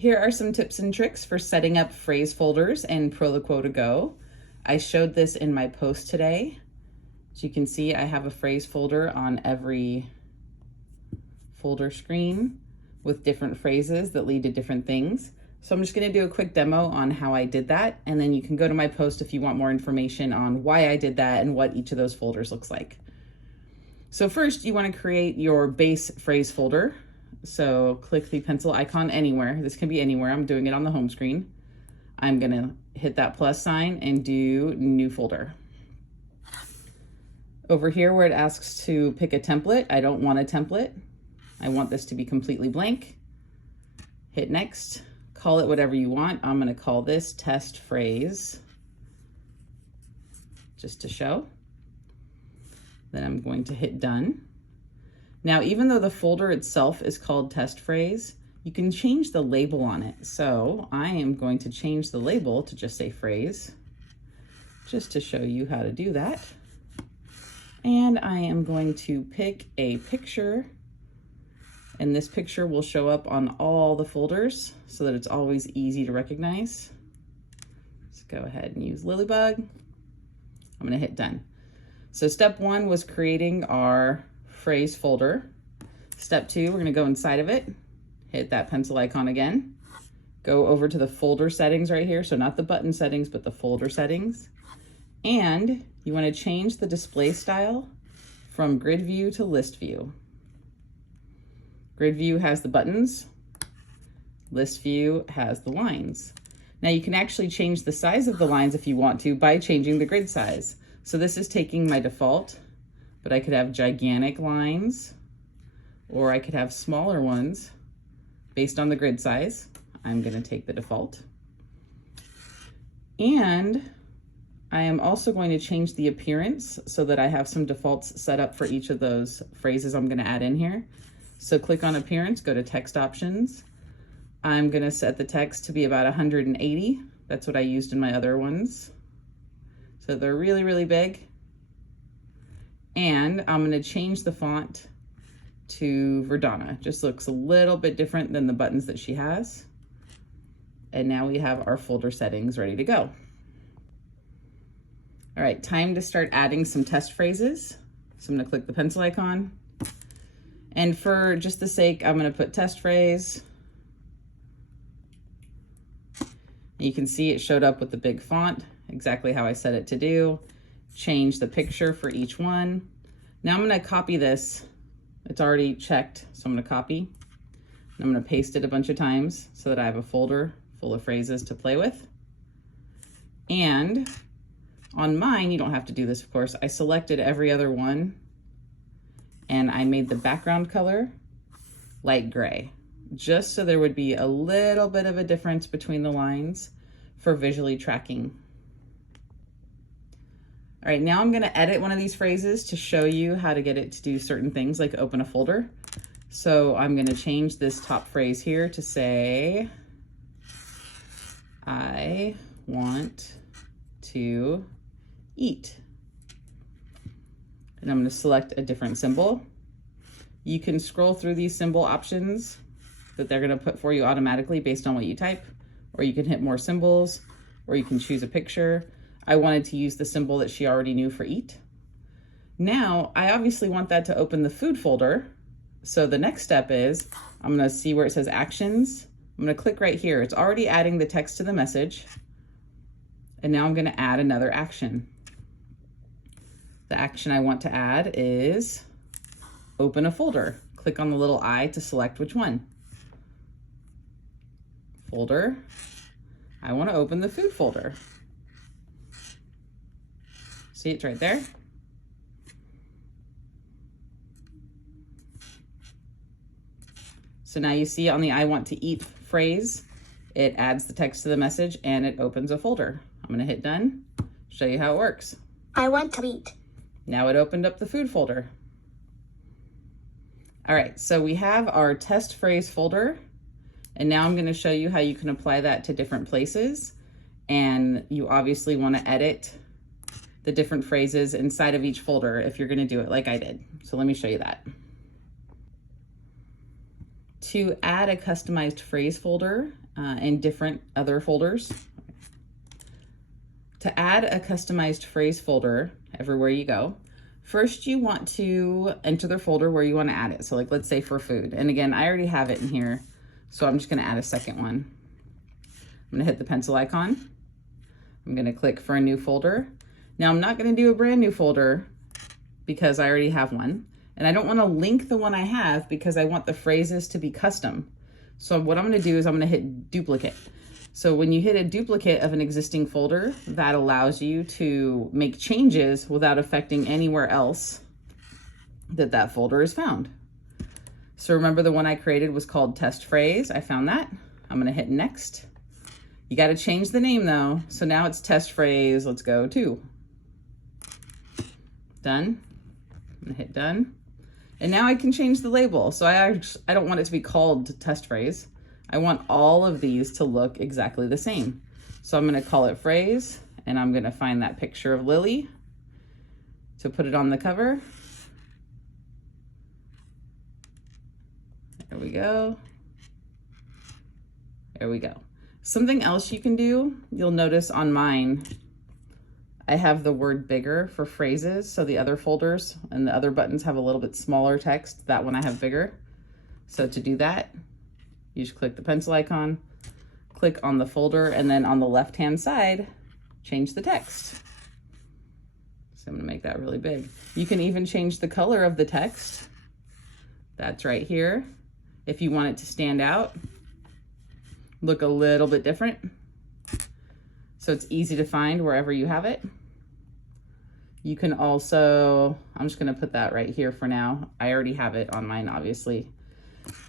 Here are some tips and tricks for setting up phrase folders in Proloquo2Go. I showed this in my post today. As you can see, I have a phrase folder on every folder screen with different phrases that lead to different things. So I'm just going to do a quick demo on how I did that, and then you can go to my post if you want more information on why I did that and what each of those folders looks like. So first, you want to create your base phrase folder. So click the pencil icon anywhere. This can be anywhere. I'm doing it on the home screen. I'm going to hit that plus sign and do new folder. Over here where it asks to pick a template, I don't want a template. I want this to be completely blank. Hit next. Call it whatever you want. I'm going to call this test phrase just to show. Then I'm going to hit done. Now, even though the folder itself is called test phrase, you can change the label on it. So I am going to change the label to just say phrase, just to show you how to do that. And I am going to pick a picture, and this picture will show up on all the folders so that it's always easy to recognize. Let's go ahead and use Lilybug. I'm going to hit done. So step one was creating our phrase folder. Step two, we're going to go inside of it, hit that pencil icon again, go over to the folder settings right here. So not the button settings, but the folder settings. And you want to change the display style from grid view to list view. Grid view has the buttons, list view has the lines. Now you can actually change the size of the lines if you want to by changing the grid size. So this is taking my default, but I could have gigantic lines or I could have smaller ones based on the grid size. I'm going to take the default. And I am also going to change the appearance so that I have some defaults set up for each of those phrases I'm going to add in here. So click on appearance, go to text options. I'm going to set the text to be about 180. That's what I used in my other ones. So they're really, really big. And I'm going to change the font to Verdana. Just looks a little bit different than the buttons that she has. And now we have our folder settings ready to go. All right, time to start adding some test phrases. So I'm going to click the pencil icon. And for just the sake, I'm going to put test phrase. You can see it showed up with the big font, exactly how I set it to do. Change the picture for each one. Now I'm going to copy this. It's already checked, so I'm going to copy. And I'm going to paste it a bunch of times so that I have a folder full of phrases to play with. And on mine, you don't have to do this, of course. I selected every other one and I made the background color light gray, just so there would be a little bit of a difference between the lines for visually tracking. All right, now I'm going to edit one of these phrases to show you how to get it to do certain things like open a folder. So I'm going to change this top phrase here to say, I want to eat. And I'm going to select a different symbol. You can scroll through these symbol options that they're going to put for you automatically based on what you type, or you can hit more symbols, or you can choose a picture. I wanted to use the symbol that she already knew for eat. Now, I obviously want that to open the food folder. So the next step is I'm going to see where it says actions. I'm going to click right here. It's already adding the text to the message. And now I'm going to add another action. The action I want to add is open a folder. Click on the little I to select which one. Folder. I want to open the food folder. See, it's right there. So now you see on the I want to eat phrase, it adds the text to the message and it opens a folder. I'm going to hit done, show you how it works. I want to eat. Now it opened up the food folder. All right, so we have our test phrase folder, and now I'm going to show you how you can apply that to different places. And you obviously want to edit the different phrases inside of each folder if you're going to do it like I did. So let me show you that. To add a customized phrase folder, in different other folders. To add a customized phrase folder everywhere you go, first you want to enter the folder where you want to add it. So like, let's say for food. And again, I already have it in here, so I'm just going to add a second one. I'm going to hit the pencil icon. I'm going to click for a new folder. Now I'm not going to do a brand new folder because I already have one. And I don't want to link the one I have because I want the phrases to be custom. So what I'm going to do is I'm going to hit duplicate. So when you hit a duplicate of an existing folder, that allows you to make changes without affecting anywhere else that folder is found. So remember the one I created was called test phrase. I found that. I'm going to hit next. You got to change the name though. So now it's test phrase. Let's go 2. Done. I'm going to hit done. And now I can change the label. So I don't want it to be called test phrase. I want all of these to look exactly the same. So I'm going to call it phrase, and I'm going to find that picture of Lily to put it on the cover. There we go. There we go. Something else you can do, you'll notice on mine, I have the word bigger for phrases. So the other folders and the other buttons have a little bit smaller text. That one I have bigger. So to do that, you just click the pencil icon, click on the folder, and then on the left-hand side, change the text. So I'm gonna make that really big. You can even change the color of the text. That's right here. If you want it to stand out, look a little bit different. So it's easy to find wherever you have it. You can also, I'm just gonna put that right here for now. I already have it on mine, obviously.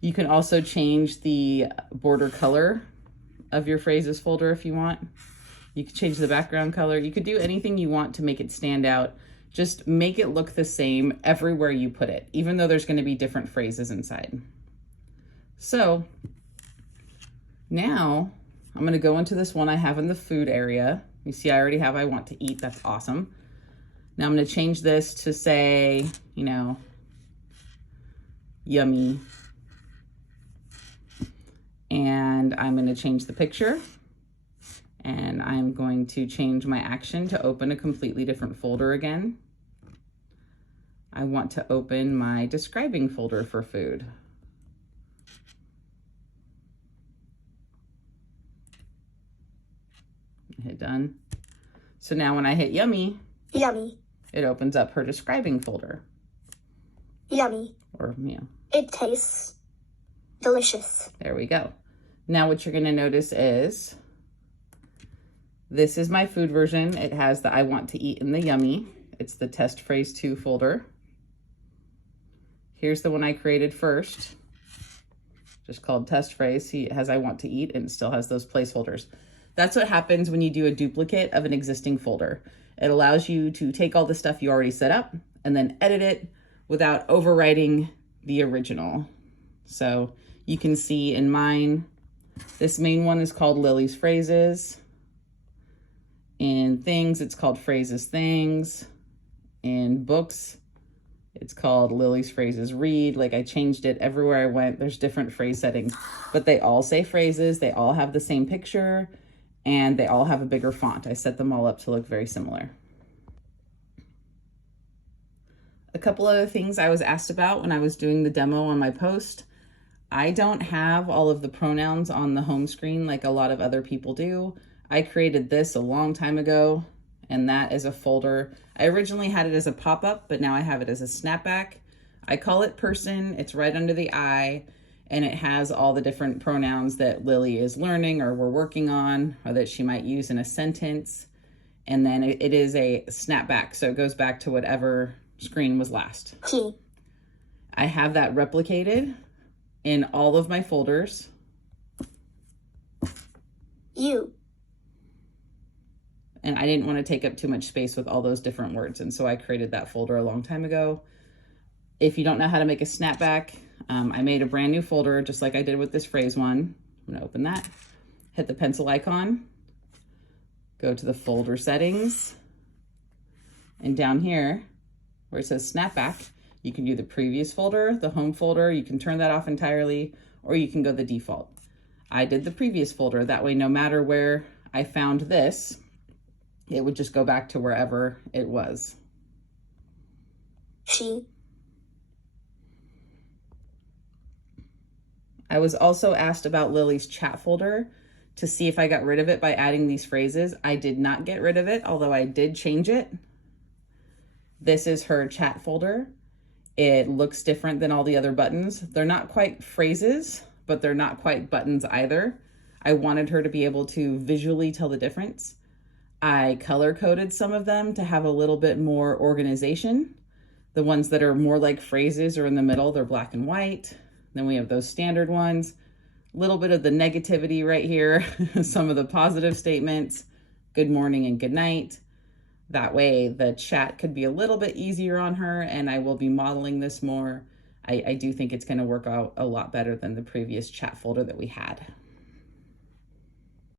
You can also change the border color of your phrases folder if you want. You can change the background color. You could do anything you want to make it stand out. Just make it look the same everywhere you put it, even though there's going to be different phrases inside. So now I'm going to go into this one I have in the food area. You see, I already have I want to eat. That's awesome. Now I'm going to change this to say, you know, yummy. And I'm going to change the picture, and I'm going to change my action to open a completely different folder again. I want to open my describing folder for food. Hit done. So now when I hit yummy, yummy, it opens up her describing folder. Yummy. Or, you know. It tastes delicious. There we go. Now what you're going to notice is this is my food version. It has the I want to eat and the yummy. It's the test phrase 2 folder. Here's the one I created first, just called test phrase. See, it has I want to eat and it still has those placeholders. That's what happens when you do a duplicate of an existing folder. It allows you to take all the stuff you already set up and then edit it without overwriting the original. So you can see in mine, this main one is called Lily's Phrases. In things, it's called Phrases Things. In books, it's called Lily's Phrases Read. Like I changed it everywhere I went. There's different phrase settings, but they all say phrases. They all have the same picture and they all have a bigger font. I set them all up to look very similar. A couple other things I was asked about when I was doing the demo on my post. I don't have all of the pronouns on the home screen like a lot of other people do. I created this a long time ago, and that is a folder. I originally had it as a pop-up, but now I have it as a snapback. I call it person. It's right under the I, and it has all the different pronouns that Lily is learning or we're working on or that she might use in a sentence. And then it is a snapback, so it goes back to whatever screen was last. He. I have that replicated in all of my folders. You. And I didn't want to take up too much space with all those different words. And so I created that folder a long time ago. If you don't know how to make a snapback, I made a brand new folder just like I did with this phrase one. I'm going to open that, hit the pencil icon, go to the folder settings, and down here where it says snapback, you can do the previous folder, the home folder. You can turn that off entirely, or you can go the default. I did the previous folder. That way, no matter where I found this, it would just go back to wherever it was. She. I was also asked about Lily's chat folder to see if I got rid of it by adding these phrases. I did not get rid of it, although I did change it. This is her chat folder. It looks different than all the other buttons. They're not quite phrases, but they're not quite buttons either. I wanted her to be able to visually tell the difference. I color coded some of them to have a little bit more organization. The ones that are more like phrases are in the middle, they're black and white. Then we have those standard ones. A little bit of the negativity right here, some of the positive statements, good morning and good night. That way the chat could be a little bit easier on her, and I will be modeling this more. I do think it's going to work out a lot better than the previous chat folder that we had.